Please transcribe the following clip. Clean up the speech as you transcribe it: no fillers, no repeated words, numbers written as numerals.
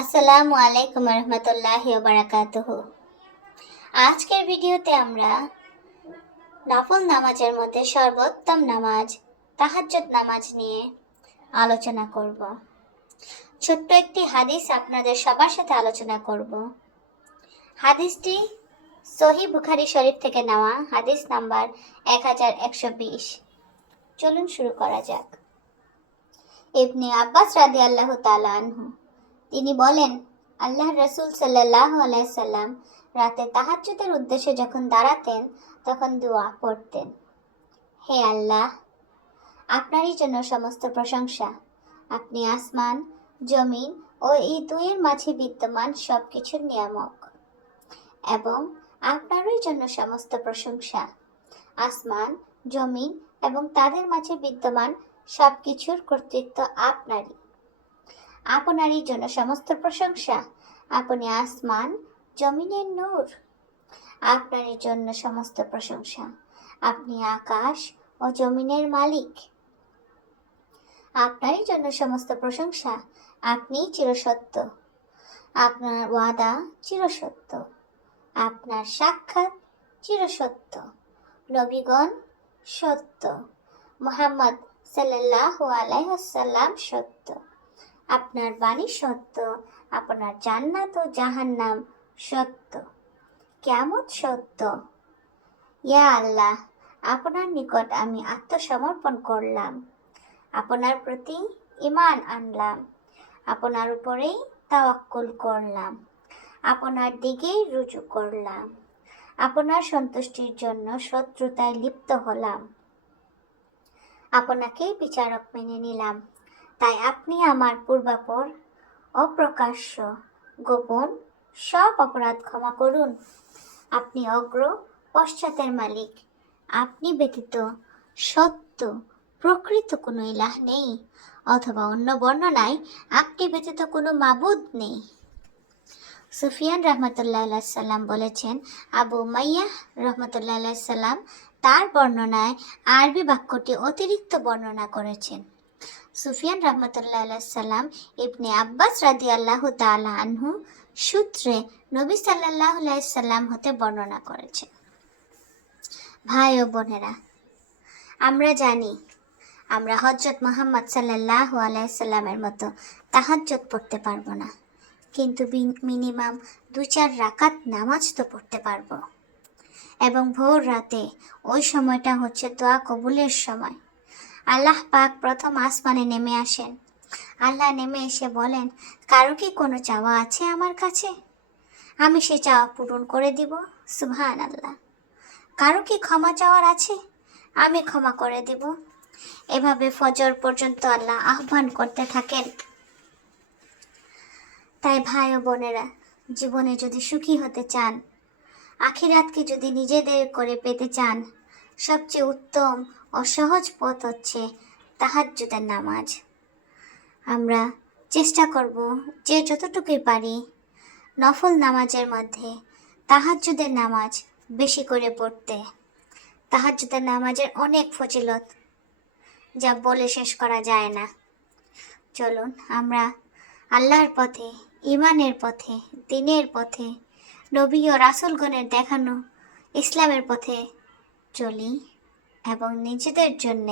আসসালামু আলাইকুম রহমতুল্লাহি ওয়া বারাকাতুহু। আজকের ভিডিওতে আমরা নফল নামাজের মধ্যে সর্বোত্তম নামাজ তাহাজ্জুদ নামাজ নিয়ে আলোচনা করব। ছোট্ট একটি হাদিস আপনাদের সবার সাথে আলোচনা করব। হাদিসটি সহিহ বুখারী শরীফ থেকে নেওয়া, হাদিস নাম্বার 1120। চলুন শুরু করা যাক। ইবনে আব্বাস রাদিয়াল্লাহু তাআলা আনহু তিনি বলেন, আল্লাহর রাসূল সাল্লাল্লাহু আলাইহি সাল্লাম রাতে তাহাজ্জুদের উদ্দেশ্যে যখন দাঁড়াতেন তখন দোয়া পড়তেন, হে আল্লাহ, আপনারই জন্য সমস্ত প্রশংসা। আপনি আসমান, জমিন ও এই দুইয়ের মাঝে বিদ্যমান সব কিছুর নিয়ামক, এবং আপনারই জন্য সমস্ত প্রশংসা। আসমান, জমিন এবং তাদের মাঝে বিদ্যমান সব কিছুর কর্তৃত্ব আপনারই। আপনারই জন্য সমস্ত প্রশংসা। আপনি আসমান, জমিনের নূর। আপনারই জন্য সমস্ত প্রশংসা। আপনি আকাশ ও জমিনের মালিক। আপনারই জন্য সমস্ত প্রশংসা। আপনি চিরসত্য। আপনার ওয়াদা চিরসত্য। আপনার সাক্ষাৎ চিরসত্য। নবীগণ সত্য। মুহাম্মদ সাল্লাল্লাহু আলাইহি ওয়াসাল্লাম সত্য। আপনার বাণী সত্য। আপনার জান্নাত ও জাহান্নাম সত্য। কিয়ামত সত্য। ইয়া আল্লাহ, আপনার নিকট আমি আত্মসমর্পণ করলাম। আপনার প্রতি ঈমান আনলাম। আপনার উপরেই তাওয়াক্কুল করলাম। আপনার দিকেই রুজু করলাম। আপনার সন্তুষ্টির জন্য শত্রুতায় লিপ্ত হলাম। আপনাকেই বিচারক মেনে নিলাম। তাই আপনি আমার পূর্বাপর, অপ্রকাশ্য, গোপন সব অপরাধ ক্ষমা করুন। আপনি অগ্র পশ্চাতের মালিক। আপনি ব্যতীত সত্য প্রকৃত কোনো ইলাহ নেই, অথবা অন্য বর্ণনায় আপনি ব্যতীত কোনো মাবুদ নেই। সুফিয়ান রহমতুল্লাহ সাল্লাম বলেছেন, আবু উমাইয়াহ রহমতুল্লাহ সাল্লাম তার বর্ণনায় আরবি বাক্যটি অতিরিক্ত বর্ণনা করেছেন। সুফিয়ান রহমতুল্লাহ সাল্লাম ইবনে আব্বাস রাদিয়াল্লাহু তাআলা আনহু সূত্রে নবী সাল্লাল্লাহু আলাইহি সাল্লাম হতে বর্ণনা করেছেন। ভাই ও বোনেরা, আমরা জানি আমরা হযরত মুহাম্মদ সাল্লাল্লাহু আলাইহি সাল্লামের মতো তাহাজ্জুদ পড়তে পারবো না, কিন্তু মিনিমাম 2-4 রাকাত নামাজ তো পড়তে পারবো। এবং ভোর রাতে ওই সময়টা হচ্ছে দোয়া কবুলের সময়। আল্লাহ পাক প্রথম আসমানে নেমে আসেন। আল্লাহ নেমে এসে বলেন, কারো কি কোনো চাওয়া আছে আমার কাছে? আমি সে চাওয়া পূরণ করে দিব। সুবহানাল্লাহ। কারো কি ক্ষমা চাওয়ার আছে? আমি ক্ষমা করে দিব। এভাবে ফজর পর্যন্ত আল্লাহ আহ্বান করতে থাকেন। তাই ভাই ও বোনেরা, জীবনে যদি সুখী হতে চান, আখিরাতকে যদি নিজেদের করে পেতে চান, সবচেয়ে উত্তম ও সহজ পথ হচ্ছে তাহাজ্জুদের নামাজ। আমরা চেষ্টা করব যে যতটুকুই পারি নফল নামাজের মধ্যে তাহাজ্জুদের নামাজ বেশি করে পড়তে। তাহাজ্জুদের নামাজের অনেক ফজিলত যা বলে শেষ করা যায় না। চলুন আমরা আল্লাহর পথে, ঈমানের পথে, দ্বীনের পথে, নবী ও রাসূলগণের দেখানো ইসলামের পথে চলি এবং নিজেদের জন্য